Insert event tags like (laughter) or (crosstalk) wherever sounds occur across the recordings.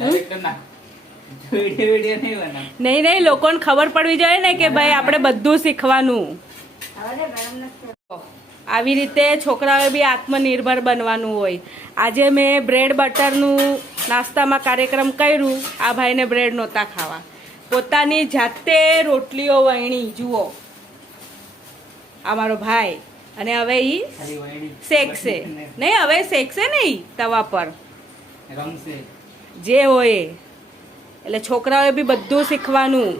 નહીં. નહીં લોકોને ખબર પડવી જોઈએ ને કે ભાઈ આપણે બધું શીખવાનું. આવી રીતે છોકરાઓએ બી આત્મનિર્ભર બનવાનું હોય. આજે મેં બ્રેડ બટરનું નાસ્તામાં કાર્યક્રમ કર્યું. આ ભાઈને બ્રેડ નહોતા ખાવા. પોતાની જાતે રોટલીઓ વણી જુઓ. આ મારો ભાઈ. અને હવે ઈ શેકશે. નહીં હવે શેકશે નહીં તવા પર. રમશે. જે હોય એટલે છોકરાઓએ બી બધું શીખવાનું.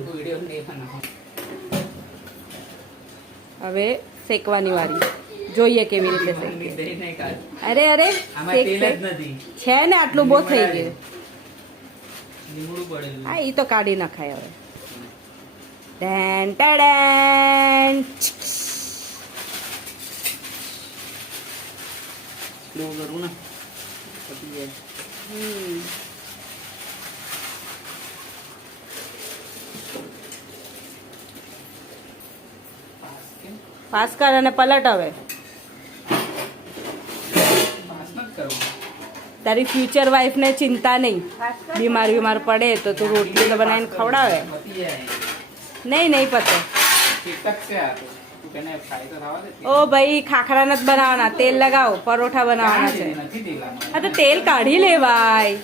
હવે શેકવાની વારી જોઈએ કેવી રીતે શેકે દહીં નહીં કાઢ. અરે અરે છે ને આટલું બહુ થઈ ગયું હા એ તો કાઢી નખાય હવે ડેન ટેડેન. સ્લો કરું ને પતી જાય. હમ. પાસ કર અને પલટ હવે. તારી ફ્યુચર વાઈફને ચિંતા નહીં. બીમાર બીમાર પડે તો તું રોટલી તો બનાવીને ખવડાવે. નહીં નહીં પતે. ઓ ભાઈ ખાખરા નથી બનાવવાના. તેલ લગાવો પરોઠા બનાવવાના છે? હા તો તેલ કાઢી લેવાય.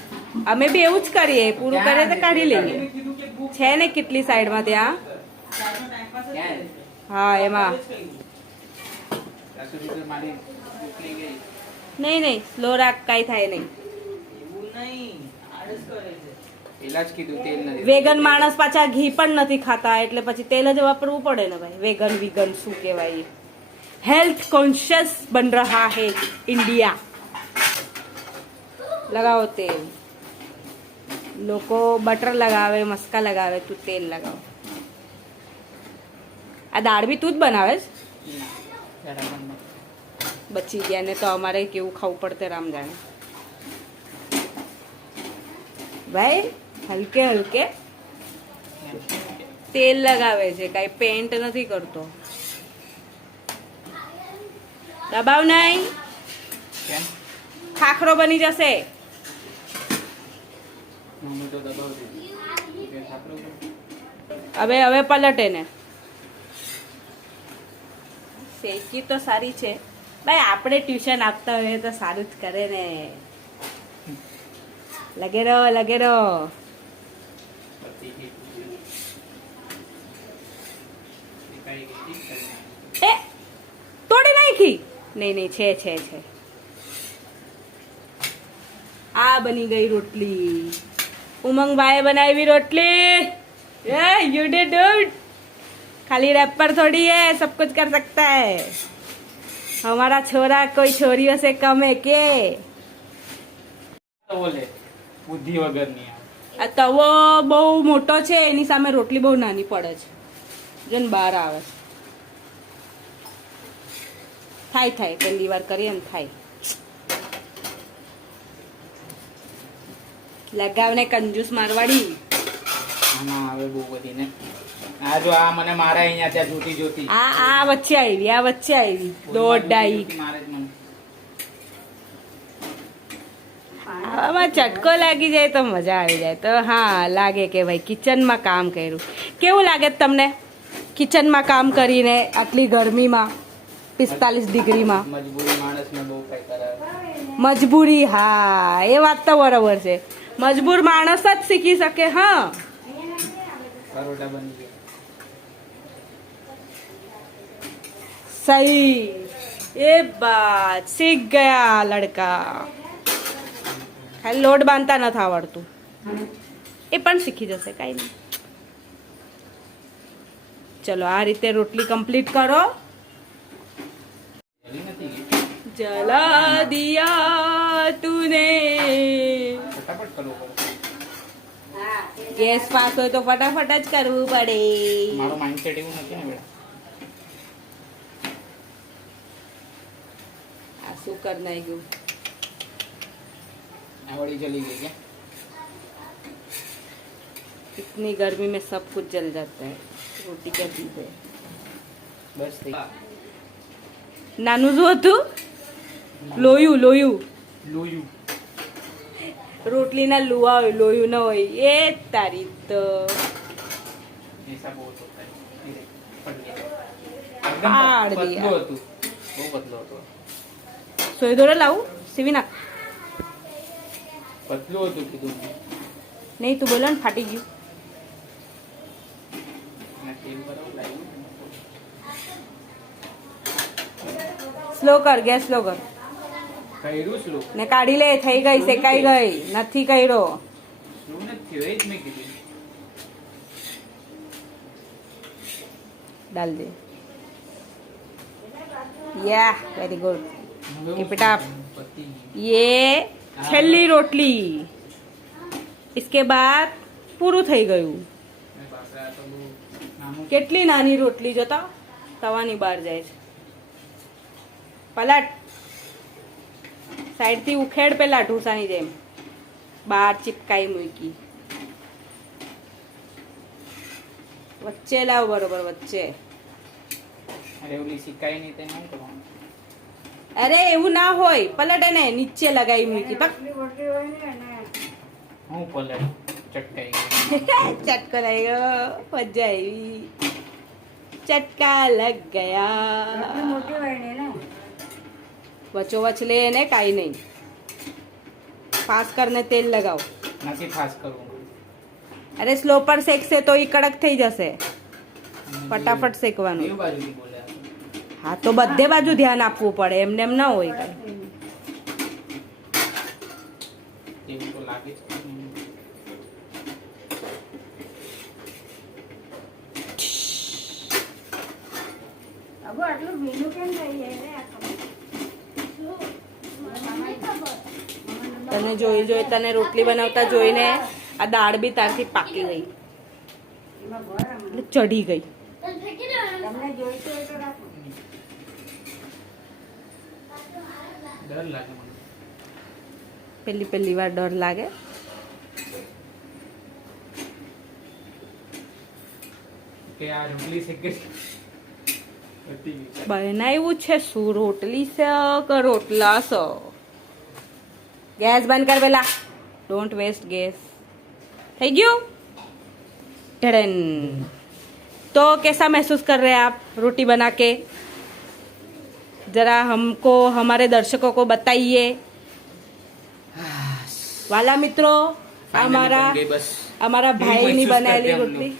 અમે બી એવું જ કરીએ. પૂરું કરીએ તો કાઢી લઈએ. છે ને કેટલી સાઈડમાં ત્યાં હા એમાં ત્યાં સુધી તો મારી ઉકળી ગઈ. નહીં નહીં સ્લો રાખ કાંઈ થાય નહીં. વેગન માણસ પાછા ઘી પણ નથી ખાતા એટલે પછી તેલ જ વાપરવું પડે ને ભાઈ. વેગન વિગન શું કહેવાય? હેલ્થ કોન્શિયસ બન રહા હે ઇન્ડિયા. લગાવો તેલ. લોકો બટર લગાવે મસ્કા લગાવે તું તેલ લગાવ. આ દાળ બી તું જ બનાવે છે? જરા બચી ગયા ને તો અમારે કેવું ખાવું પડતે રામ જાણે ભાઈ હલકે હલકે. તેલ લગાવે છે કાંઈ પેન્ટ નથી કરતો. દબાવ નહીં. ખાખરો બની જશે. હવે હવે પલટે ને. શેકી તો સારી છે. ભાઈ, આપણે ટ્યુશન આપતા હોઈએ તો સારું જ કરે ને. લગે રહો લગે રહો પતી ગઈ. એકાએક ઠીક કરી નાખી. એ, તોડી નાખી. નહીં નહીં, છે છે છે. આ બની ગઈ રોટલી. ઉમંગભાઈએ બનાવી રોટલી. યુ ડીડ ઇટ खाली रैपर थोड़ी है सब कुछ कर सकता है हमारा छोरा कोई छोरियों से कम है के તો બોલે બુદ્ધિ વગરની આ. આ તવો બહુ મોટો છે એની સામે રોટલી બહુ નાની પડે છે જો ને બહાર આવે છે થાય થાય પહેલી વાર કરીએ ને થાય લગાવને કંજૂસ મારવાડી આમાં આવે બહુ બધી ને આ જો આ મને મારા અહીંયા ત્યાં જોતી જોતી. આ આ વચ્ચે આવી આ વચ્ચે આવી. દોડાઈ ડાઈ આમાં ચટકો લાગી જાય તો મજા આવી જાય. તો હા લાગે કે ભાઈ કિચનમાં કામ કર્યું. કેવું લાગે તમને? કિચનમાં કામ કરીને આટલી ગરમીમાં પિસ્તાલીસ ડિગ્રીમાં? મજબૂરી હા એ વાત તો બરાબર છે. મજબૂર માણસ જ શીખી શકે હા. બની ગયા ये એ सीख गया લડકા ખાલી લોટ બાંધતા નથી આવડતું એ પણ શીખી જશે, કાંઈ નહીં. ચલો, આ રીતે રોટલી કમ્પ્લીટ કરો. જલા દિયા તુને. ગેસ પાસ હોય તો ફટાફટ જ કરવું પડે. મારો માઇન્ડસેટ એવું નથી ને બેટા. આ શું કર નાખ્યું આ વળી જલી ગઈ કે इतनी गर्मी में सब कुछ जल जाता है रोटी क्या चीज है બસ થઈ નાનું શું હતું લોયું લોયું લોયું રોટલીના લુવા હોય લોહી ન હોય એ જ તારી તો ऐसा बहुत होता है धीरे, पड़ गया પાડ एकदम દિયા. पतलो હતું બહુ પતલો હતો સોય દોરો લાવું? સીવી નાખ. પતલું હતું કીધું. નહીં તું બોલો ને ફાટી ગયું. સ્લો કર ગેસ સ્લો કર. ને કાઢી લે થઈ ગઈ શેકાઈ ગઈ નથી કર્યો. ડાલ દે. યા વેરી જ મેં કીધું डाल दे या वेरी गुड હવે Keep હું it up. પતી ગયું. ये છેલ્લી રોટલી इसके बाद પૂરું થઈ ગયું અરે બાપરે, આ તો બહુ નાનું છે. કેટલી નાની રોટલી જોતા તવાની બહાર જાય છે પલટ સાઈડથી ઉખેડ પેલા ઢોસાની જેમ બહાર ચીપકાઈ મૂકી વચ્ચે લાવ બરોબર વચ્ચે અરે ઓલી શીખાય નહીં તેને શું કરવાનું અરે એવું ના હોય. પલટ એને નીચે લગાવી મૂકી. પક. હું પલટ? ચટકાઈ (laughs) ચટકો લઈ ગયો. મજા આવી. ચટકા લગ ગયા. વચો વચ લે ને કાઈ નહીં. ફાસ કરને તેલ લગાવ. નથી ફાસ કરવું. અરે સ્લો પર શેકશે તો ઈ કડક થઈ જશે. ફટાફટ શેકવાનું. હા તો બધે બાજુ ધ્યાન આપવું પડે એમને એમ ના હોય કઈ. તને જોઈ જોઈ તને રોટલી બનાવતા જોઈને આ દાળ બી તારથી પાકી ગઈ. ચડી ગઈ. ડર લાગે મને પહેલી પહેલી વાર ડર લાગે કે આ રોટલી શેકે છે પતી ગઈ. બનાવ્યું છે શું રોટલી છે કે રોટલા છે ગેસ બંધ કર પેલા ડોન્ટ વેસ્ટ ગેસ થઈ ગયું ढड़न तो कैसा महसूस कर रहे हैं आप रोटी बना के જરા હમકો હમારે દર્શકો કો બતાઈએ વાલા મિત્રો અમારા અમારા ભાઈની બનાવેલી રોટલી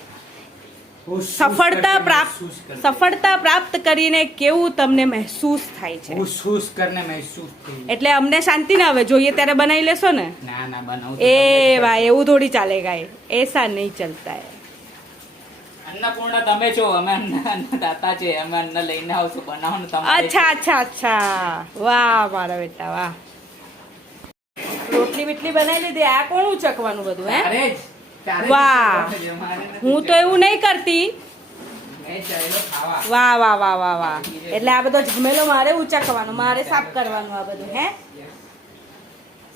સફળતા પ્રાપ્ત સફળતા પ્રાપ્ત કરીને કેવું તમને મહેસૂસ થાય છે મહેસૂસ કરને મહેસૂસ એટલે અમને શાંતિ ના આવે જોઈએ ત્યારે બનાવી લેશો ને ના ના બનાવ એ વાહ એવું થોડી ચાલે ગાય એસા નહીં ચલતા હે અન્નપૂર્ણા તમે છો અમે દાતા છે અમે અન્ન લઈને આવશું બનાવવાનું તમે અચ્છા અચ્છા અચ્છા. વાહ મારા બેટા વાહ. રોટલી બીટલી બનાવી લીધી. આ કોણ ઉચકવાનું બધું હે? વાહ. હું તો એવું નહીં કરતી. વાહ વાહ વાહ વાહ વાહ. એટલે આ બધો ઝમેલો મારે ઉચકવાનો મારે સાફ કરવાનું આ બધું હે?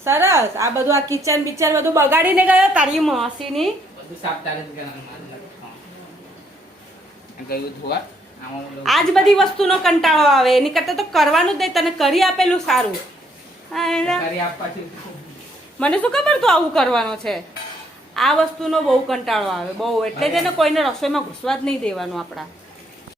સરસ. આ બધું આ કિચન બિચન બધું બગાડીને ગયો તારી માસીની. બધું સાફ તારે જ કરવાનું મારે નથી ખાવાનું. આ ગયું ધોવા. આજ બધી વસ્તુનો કંટાળો આવે. એની કરતા તો કરવાનું જ નહીં તને કરી આપેલું સારું. મને શું ખબર તું આવું કરવાનો છે? આ વસ્તુનો બહુ કંટાળો આવે બહુ. એટલે જ એને કોઈને રસોઈમાં ઘૂસવા જ નહીં દેવાનું આપણા.